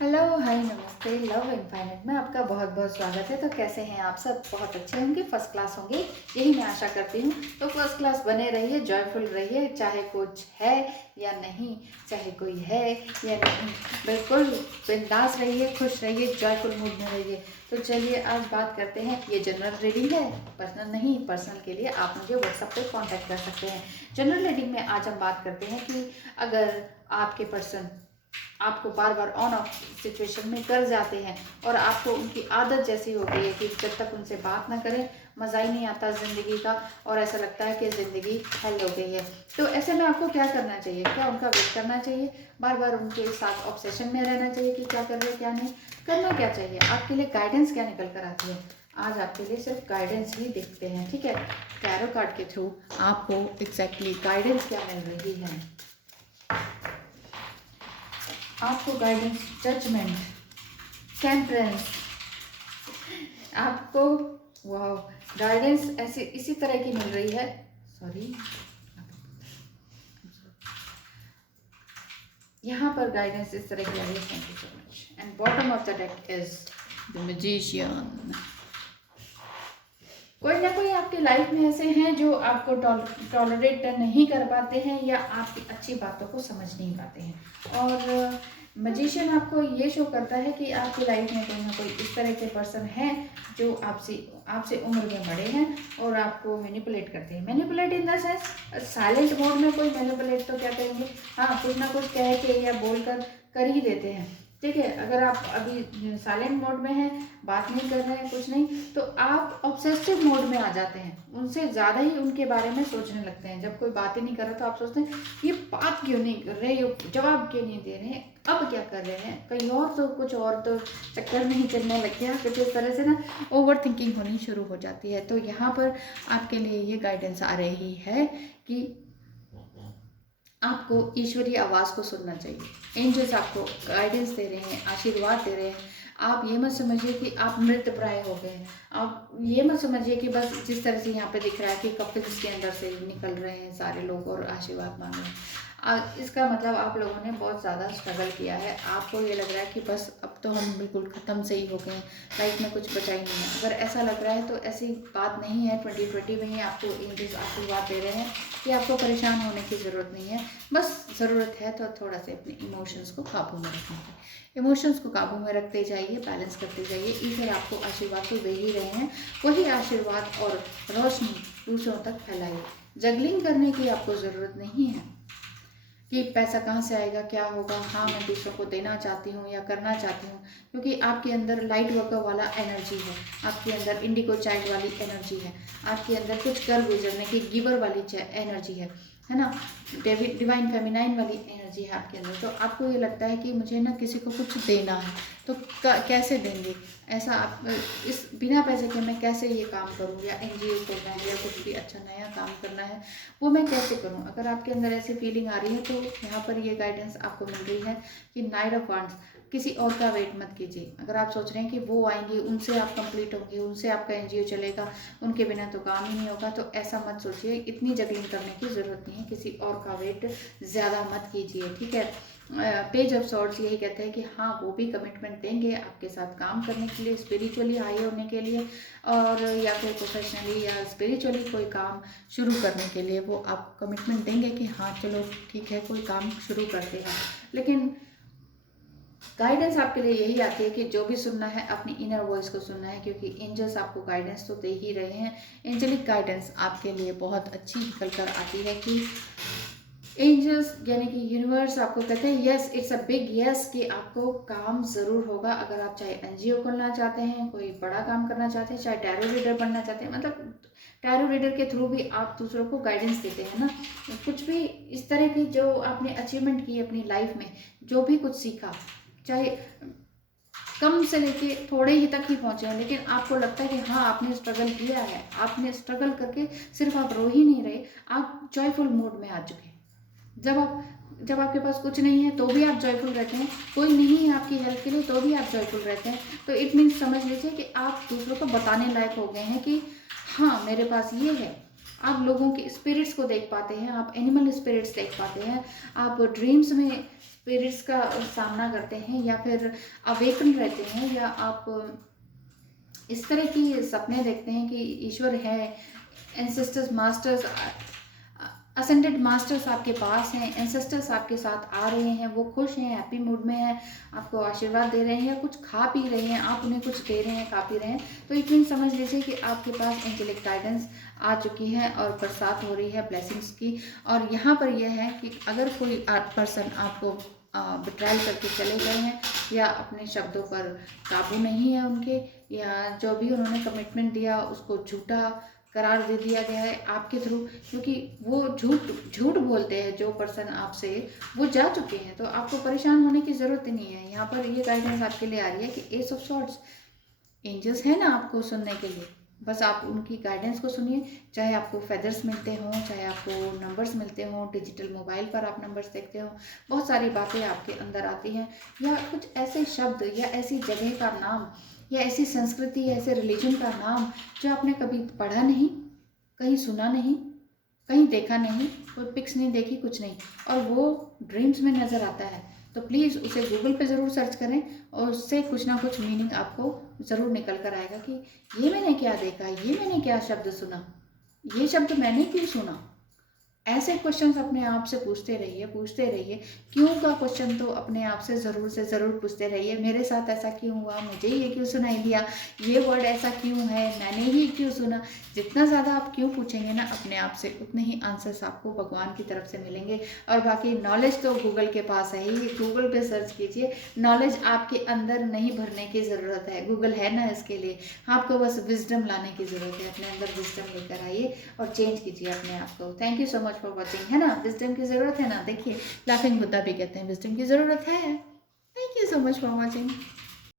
Hello, हाय, नमस्ते, love infinite में आपका बहुत बहुत स्वागत है। तो कैसे हैं आप सब? बहुत अच्छे होंगे, फर्स्ट क्लास होंगे, यही मैं आशा करती हूँ। तो फर्स्ट क्लास बने रहिए, जॉयफुल रहिए, चाहे कुछ है या नहीं, चाहे कोई है या नहीं, बिल्कुल बिंदास रहिए, खुश रहिए, जॉयफुल मूड में रहिए। तो चलिए आज बात करते हैं। ये जनरल रीडिंग है, पर्सनल नहीं। पर्सनल के लिए आप मुझे व्हाट्सएप पे कांटेक्ट कर सकते हैं। जनरल रीडिंग में आज हम बात करते हैं कि अगर आपके पर्सन आपको बार बार ऑन ऑफ सिचुएशन में कर जाते हैं और आपको उनकी आदत जैसी हो गई है कि जब तक उनसे बात ना करें मज़ा ही नहीं आता ज़िंदगी का, और ऐसा लगता है कि ज़िंदगी हल हो गई है। तो ऐसे में आपको क्या करना चाहिए? क्या उनका वेट करना चाहिए? बार बार उनके साथ ऑब्सेशन में रहना चाहिए कि क्या कर रहे हैं क्या नहीं करना? क्या चाहिए आपके लिए? गाइडेंस क्या निकल कर आती है? आज आपके लिए सिर्फ गाइडेंस ही देखते हैं, ठीक है? टैरो कार्ड के थ्रू आपको एग्जैक्टली गाइडेंस क्या मिल रही है? आपको गाइडेंस, जजमेंट, टेम्परेंस, आपको वाह गाइडेंस ऐसी इसी तरह की मिल रही है। सॉरी, यहाँ पर गाइडेंस इस तरह की आ रही है। Thank you so much. And bottom of the deck is the magician. कोई ना कोई आपकी लाइफ में ऐसे हैं जो आपको टॉलरेट नहीं कर पाते हैं या आपकी अच्छी बातों को समझ नहीं पाते हैं। और मैजिशियन आपको ये शो करता है कि आपकी लाइफ में कोई ना कोई इस तरह के पर्सन है जो आपसे आपसे उम्र में बड़े हैं और आपको मैनिपुलेट करते हैं। Manipulate in the sense silent mode में कोई मैनिपुलेट तो क्या करेंगे, हाँ कुछ ना कुछ कह के या बोल कर ही देते हैं, ठीक है। अगर आप अभी साइलेंट मोड में हैं, बात नहीं कर रहे हैं, कुछ नहीं, तो आप ऑब्सेसिव मोड में आ जाते हैं, उनसे ज़्यादा ही उनके बारे में सोचने लगते हैं। जब कोई बात ही नहीं कर रहा तो आप सोचते हैं ये बात क्यों नहीं कर रहे, ये जवाब क्यों नहीं दे रहे हैं, अब क्या कर रहे हैं, कहीं और तो कुछ और तो चक्कर में ही चलने लग गया। कुछ इस तरह से ना ओवर थिंकिंग होनी शुरू हो जाती है। तो यहाँ पर आपके लिए ये गाइडेंस आ रही है कि आपको ईश्वरीय आवाज़ को सुनना चाहिए। एंजल्स आपको गाइडेंस दे रहे हैं, आशीर्वाद दे रहे हैं। आप ये मत समझिए कि आप मृत प्राय हो गए हैं। आप ये मत समझिए कि बस जिस तरह से यहाँ पे दिख रहा है कि कपल्स के अंदर से निकल रहे हैं सारे लोग और आशीर्वाद मांग रहे हैं, इसका मतलब आप लोगों ने बहुत ज़्यादा स्ट्रगल किया है। आपको ये लग रहा है कि बस अब तो हम बिल्कुल ख़त्म से ही हो गए हैं, लाइफ में कुछ बचा ही नहीं है। अगर ऐसा लग रहा है तो ऐसी बात नहीं है। 2020 में ही आपको एंजल्स आशीर्वाद दे रहे हैं कि आपको परेशान होने की ज़रूरत नहीं है। बस ज़रूरत है तो थोड़ा से अपने इमोशंस को काबू में रखने की। इमोशंस को काबू में रखते जाइए, बैलेंस करते जाइए। ईश्वर आपको आशीर्वाद तो दे ही रहे हैं, वही आशीर्वाद और रोशनी दूसरों तक फैलाइए। जगलिंग करने की आपको ज़रूरत नहीं है कि पैसा कहाँ से आएगा, क्या होगा। हाँ, मैं दूसरों को देना चाहती हूँ या करना चाहती हूँ, क्योंकि आपके अंदर लाइट वर्कर वाला एनर्जी है, आपके अंदर इंडिगो चाइल्ड वाली एनर्जी है, आपके अंदर कुछ कर गुजरने की गिवर वाली एनर्जी है ना, डिवाइन फेमिनाइन वाली एनर्जी है आपके अंदर। तो आपको ये लगता है कि मुझे ना किसी को कुछ देना है, तो कैसे देंगे, ऐसा आप इस बिना पैसे के मैं कैसे ये काम करूँ, या एनजीओ करना है या कुछ भी अच्छा नया काम करना है वो मैं कैसे करूँ। अगर आपके अंदर ऐसी फीलिंग आ रही है तो यहाँ पर ये गाइडेंस आपको मिल रही है कि नाइट ऑफ वांड्स, किसी और का वेट मत कीजिए। अगर आप सोच रहे हैं कि वो आएंगे उनसे आप कंप्लीट होंगे, उनसे आपका एनजीओ चलेगा, उनके बिना तो काम ही नहीं होगा, तो ऐसा मत सोचिए। इतनी जगलिंग करने की ज़रूरत नहीं है, किसी और का वेट ज़्यादा मत कीजिए, ठीक है। पेज ऑफ सॉर्ड्स यही कहते हैं कि हाँ वो भी कमिटमेंट देंगे आपके साथ काम करने के लिए, स्पिरिचुअली हाई होने के लिए, और या फिर प्रोफेशनली या स्पिरिचुअली कोई काम शुरू करने के लिए वो आपको कमिटमेंट देंगे कि हाँ चलो ठीक है कोई काम शुरू करते हैं। लेकिन गाइडेंस आपके लिए यही आती है कि जो भी सुनना है अपनी इनर वॉइस को सुनना है, क्योंकि एंजल्स आपको गाइडेंस तो दे ही रहे हैं। एंजलिक गाइडेंस आपके लिए बहुत अच्छी निकल कर आती है कि एंजल्स यानी कि यूनिवर्स आपको कहते हैं yes, it's a big yes, कि आपको काम ज़रूर होगा। अगर आप चाहे एनजीओ खोलना चाहते हैं, कोई बड़ा काम करना चाहते हैं, चाहे टैरो रीडर बनना चाहते हैं, मतलब टैरो रीडर के थ्रू भी आप दूसरों को गाइडेंस देते हैं ना, कुछ भी इस तरह की जो आपने अचीवमेंट की अपनी लाइफ में, जो भी कुछ सीखा, चाहे कम से लेके थोड़े ही तक ही पहुंचे हैं, लेकिन आपको लगता है कि हाँ आपने स्ट्रगल किया है, आपने स्ट्रगल करके सिर्फ आप रो ही नहीं रहे, आप जॉयफुल मूड में आ चुके हैं। जब आपके पास कुछ नहीं है तो भी आप जॉयफुल रहते हैं, कोई नहीं है आपकी हेल्प के लिए तो भी आप जॉयफुल रहते हैं। तो इट मीन्स समझ लीजिए कि आप दूसरों को बताने लायक हो गए हैं कि हाँ मेरे पास ये है। आप लोगों के स्पिरिट्स को देख पाते हैं, आप एनिमल स्पिरिट्स देख पाते हैं, आप ड्रीम्स में स्पिरिट्स का सामना करते हैं या फिर अवेकन रहते हैं, या आप इस तरह की सपने देखते हैं कि ईश्वर है, एंसेस्टर्स मास्टर्स, असेंडेड मास्टर्स आपके पास हैं, एंसेस्टर्स आपके साथ आ रहे हैं, वो खुश हैं, हैप्पी मूड में हैं, आपको आशीर्वाद दे रहे हैं, या कुछ खा पी रहे हैं, आप उन्हें कुछ दे रहे हैं, खा पी रहे हैं, तो इट मीन समझ लीजिए कि आपके पास एंजेलिक गाइडेंस आ चुकी है और बरसात हो रही है ब्लेसिंग्स की। और यहाँ पर यह है कि अगर कोई पर्सन आपको बिट्रायल करके चले गए हैं, या अपने शब्दों पर काबू नहीं है उनके, या जो भी उन्होंने कमिटमेंट दिया उसको झूठा करार दे दिया गया है आपके थ्रू, क्योंकि वो झूठ बोलते हैं जो पर्सन आपसे, वो जा चुके हैं, तो आपको परेशान होने की ज़रूरत ही नहीं है। यहाँ पर ये गाइडेंस आपके लिए आ रही है कि एस ऑफ सॉर्ड्स, एंजल्स है ना आपको सुनने के लिए, बस आप उनकी गाइडेंस को सुनिए। चाहे आपको फेदर्स मिलते हों, चाहे आपको नंबर्स मिलते हों, डिजिटल मोबाइल पर आप नंबर्स देखते हो, बहुत सारी बातें आपके अंदर आती हैं, या कुछ ऐसे शब्द या ऐसी जगह का नाम या ऐसी संस्कृति या ऐसे रिलीजन का नाम जो आपने कभी पढ़ा नहीं, कहीं सुना नहीं, कहीं देखा नहीं, कोई पिक्स नहीं देखी, कुछ नहीं, और वो ड्रीम्स में नज़र आता है, तो प्लीज़ उसे गूगल पे ज़रूर सर्च करें, और उससे कुछ ना कुछ मीनिंग आपको ज़रूर निकल कर आएगा कि ये मैंने क्या देखा, ये मैंने क्या शब्द सुना, ये शब्द मैंने क्यों सुना। ऐसे क्वेश्चंस अपने आप से पूछते रहिए। क्यों का क्वेश्चन तो अपने आप से ज़रूर पूछते रहिए। मेरे साथ ऐसा क्यों हुआ, मुझे ये क्यों सुनाई दिया, ये वर्ड ऐसा क्यों है, मैंने ही क्यों सुना। जितना ज़्यादा आप क्यों पूछेंगे ना अपने आप से, उतने ही आंसर्स आपको भगवान की तरफ से मिलेंगे। और बाकी नॉलेज तो गूगल के पास है ही, गूगल पे सर्च कीजिए। नॉलेज आपके अंदर नहीं भरने की ज़रूरत है, गूगल है ना इसके लिए। आपको बस विजडम लाने की ज़रूरत है, अपने अंदर विजडम लेकर आइए और चेंज कीजिए अपने आप को। Thank you so much for watching, है ना, विजडम की ज़रूरत है ना। देखिए लाफिंग बुद्धा भी कहते हैं विजडम की ज़रूरत है। Thank you so much for watching.